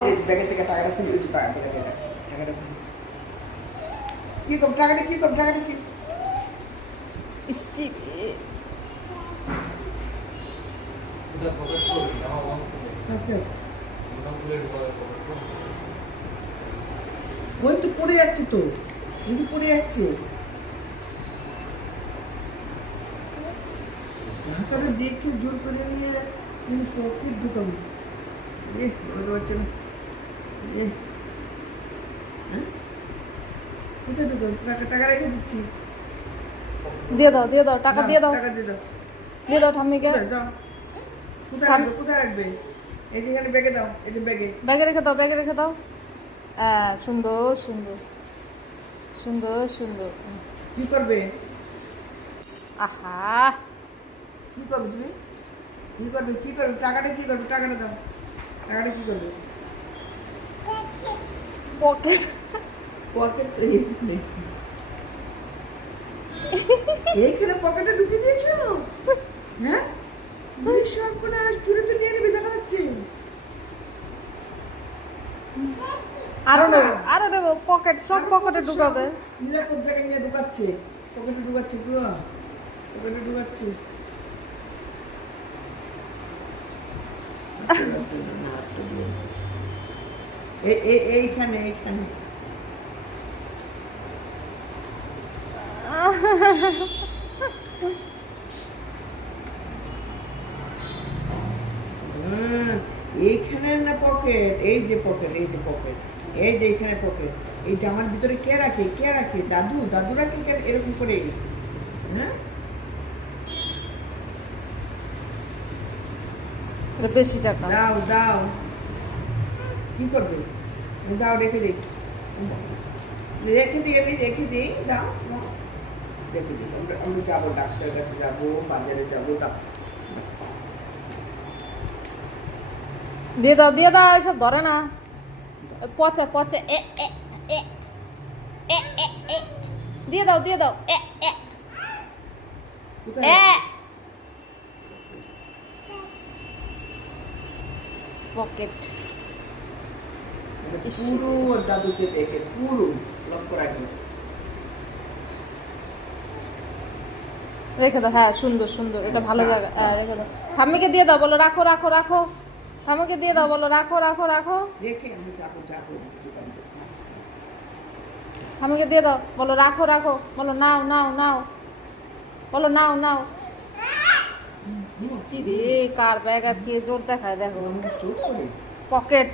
ব্যাগে থেকে টাকাটা খুলে দিচ্ছি, টাকাটা কি কম, টাকাটা কি কম, টাকাটা কি ওই তো পড়ে যাচ্ছে, তো কিন্তু পড়ে যাচ্ছে, ঢাকাটা দেখে জোর করে নিয়ে পকেট ঢুকাবো। বলতে পারছে না, কোথায় ঢুকাবো? টাকা রেখে দিচ্ছি। দিয়ে দাও, দিয়ে দাও, টাকা দিয়ে দাও, টাকা দিয়ে দাও, দিয়ে দাও ঠাম্মিকে। দাও। কোথায় রাখবে, কোথায় রাখবে? এই যে এখানে ব্যাগে দাও, এই যে ব্যাগে। ব্যাগে রেখে দাও, ব্যাগে রেখে দাও। হ্যাঁ, সুন্দর সুন্দর সুন্দর সুন্দর। কি করবে? আহা, কি করবে তুমি? কি করবে, কি করবে? টাকাটা কি করবে? টাকাটা দাও, টাকাটা কি করবে? পকেট পকেট তো এইখানে পকেটে ঢুকিয়ে দিয়েছো? হ্যাঁ, সর্বনাশ, চুরি তো নিয়ে নেবে, দেখা যাচ্ছে। আরো নেবো, আরো নেবো, পকেট সব পকেটে ঢুকাবে। নিরাপদ জায়গায় নিয়ে ঢুকাচ্ছে, পকেটে ঢুকাচ্ছে, গো পকেটে ঢুকাচ্ছে। এইখানে এইখানে এইখানে না পকেট, এই যে পকেট, এই যে পকেট, এই যে এখানে পকেট। এই জামার ভিতরে কে রাখে, কে রাখে? দাদু, দাদু রাখে এরকম করে। হ্যাঁ, বেশি টাকা দাও দাও, কি করবে? দাও, রেখে দিই, রেখে দিই, আমি রেখে দিই, দাও রেখে দিই। আমরা যাবো, ডাক্তারের কাছে যাবো, বাজারে যাবো, দাও। দিয়ে দাও, দিয়ে দাও, এসব ধরে না, পচে পচে। এ এ এ এ এ এ দিয়ে দাও, দিয়ে দাও। এ এ এ পকেট পুরো দাদুকে দেখে পুরো লক্ষ্য রাখবে। রেখে দাও। হ্যাঁ, সুন্দর সুন্দর, এটা ভালো জায়গা। হ্যাঁ, রেখে দাও। ঠাম্মিকে দিয়ে দাও, বলো রাখো রাখো রাখো। ঠাম্মিকে দিয়ে দাও, বলো রাখো রাখো রাখো। রেখে আমি যাবো যাবো। ঠাম্মিকে দিয়ে দাও, বলো রাখো রাখো, বলো নাও নাও নাও, বলো নাও নাও। রে, কার ব্যাগ আর কে জোর দেখায় দেখো। চোখ করে পকেট